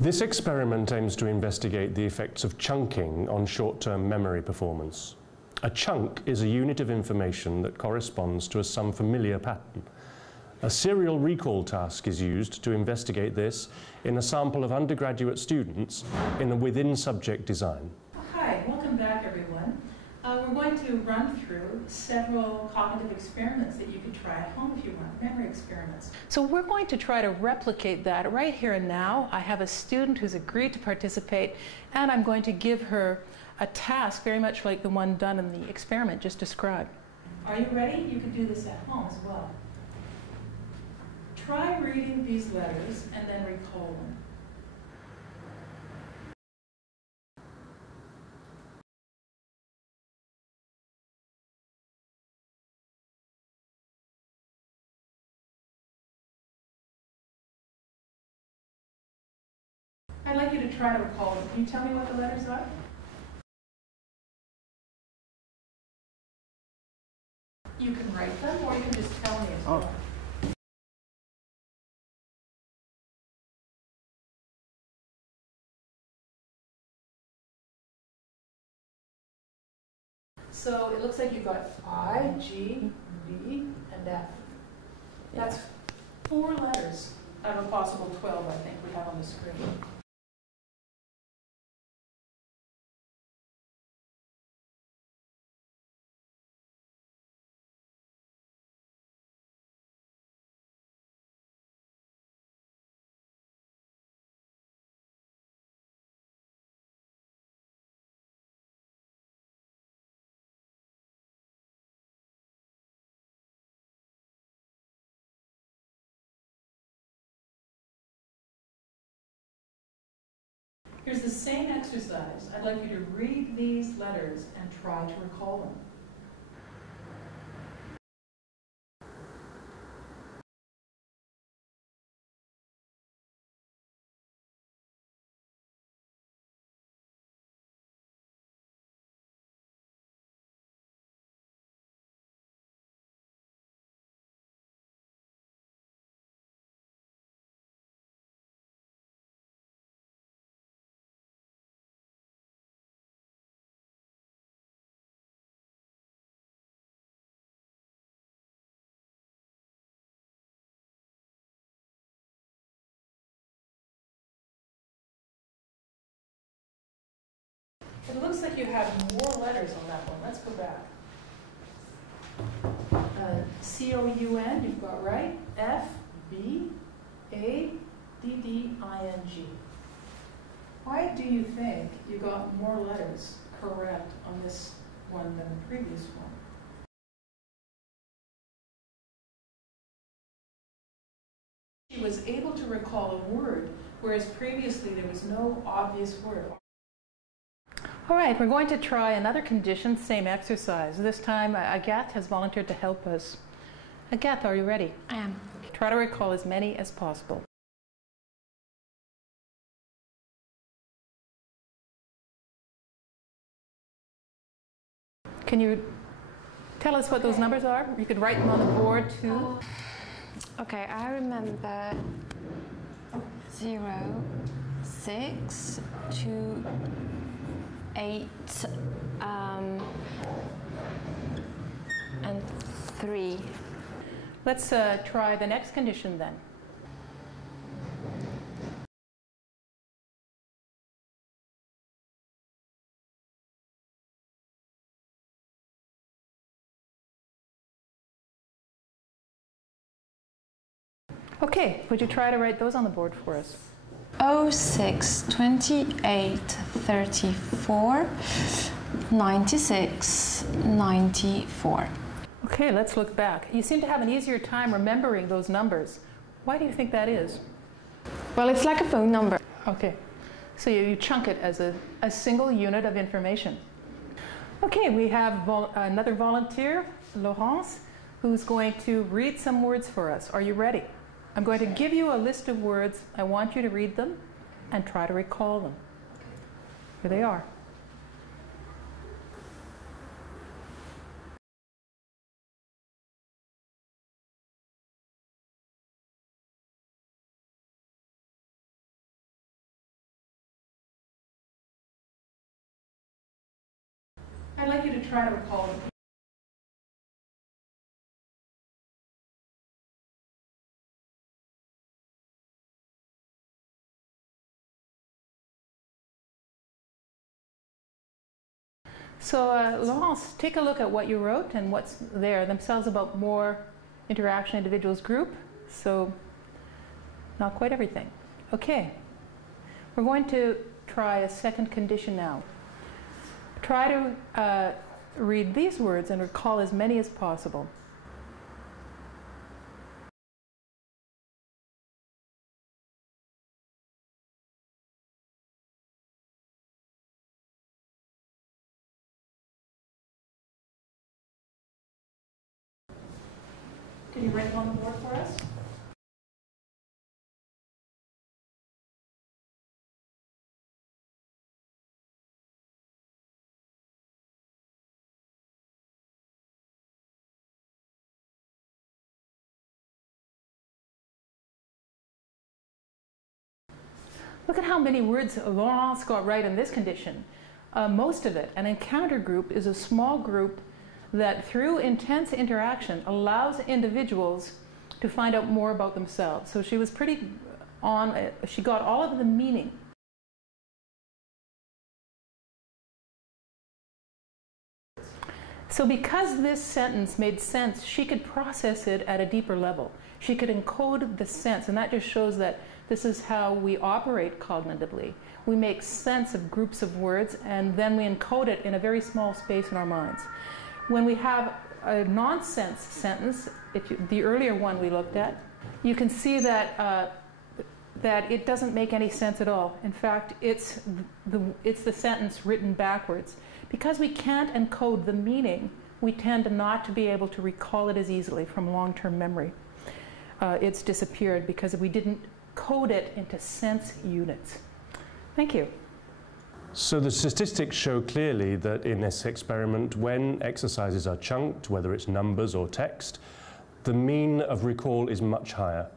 This experiment aims to investigate the effects of chunking on short-term memory performance. A chunk is a unit of information that corresponds to some familiar pattern. A serial recall task is used to investigate this in a sample of undergraduate students in a within-subject design. Hi, welcome back everyone. We're going to run through several cognitive experiments that you could try at home if you want, memory experiments. So we're going to try to replicate that right here and now. I have a student who's agreed to participate, and I'm going to give her a task very much like the one done in the experiment just described. Are you ready? You can do this at home as well. Try reading these letters and then recall them. I'd like you to try to recall them. Can you tell me what the letters are? You can write them, or you can just tell me as well. So it looks like you got I, G, B, and F. That's 4 letters out of a possible 12, I think, we have on the screen. Here's the same exercise. I'd like you to read these letters and try to recall them. It looks like you have more letters on that one. Let's go back. C-O-U-N, you've got right. F, B, A, D, D, I-N-G. Why do you think you got more letters correct on this one than the previous one? She was able to recall a word, whereas previously there was no obvious word. All right, we're going to try another condition, same exercise. This time, Agathe has volunteered to help us. Agathe, are you ready? I am. Try to recall as many as possible. Can you tell us what those numbers are? You could write them on the board too. Okay, I remember 0, 6, 2, 8, and 3. Let's try the next condition then. Okay, would you try to write those on the board for us? 06, 28, 34, 96, 94. Okay, let's look back. You seem to have an easier time remembering those numbers. Why do you think that is? Well, it's like a phone number. Okay, so you chunk it as a single unit of information. Okay, we have another volunteer, Laurence, who's going to read some words for us. Are you ready? I'm going to give you a list of words. I want you to read them and try to recall them. Here they are. I'd like you to try to recall them. So Laurence, take a look at what you wrote and what's there. Themselves about more interaction, individuals, group. So not quite everything. Okay. We're going to try a second condition now. Try to read these words and recall as many as possible. Can you write them on the board for us? Look at how many words Laurence got right in this condition. Most of it. An encounter group is a small group that through intense interaction allows individuals to find out more about themselves. So she was pretty on, she got all of the meaning. So because this sentence made sense, she could process it at a deeper level. She could encode the sense, and that just shows that this is how we operate cognitively. We make sense of groups of words, and then we encode it in a very small space in our minds. When we have a nonsense sentence, the earlier one we looked at, you can see that that it doesn't make any sense at all. In fact, it's the sentence written backwards. Because we can't encode the meaning, we tend not to be able to recall it as easily from long-term memory. It's disappeared because we didn't code it into sense units. Thank you. So the statistics show clearly that in this experiment, when exercises are chunked, whether it's numbers or text, the mean of recall is much higher.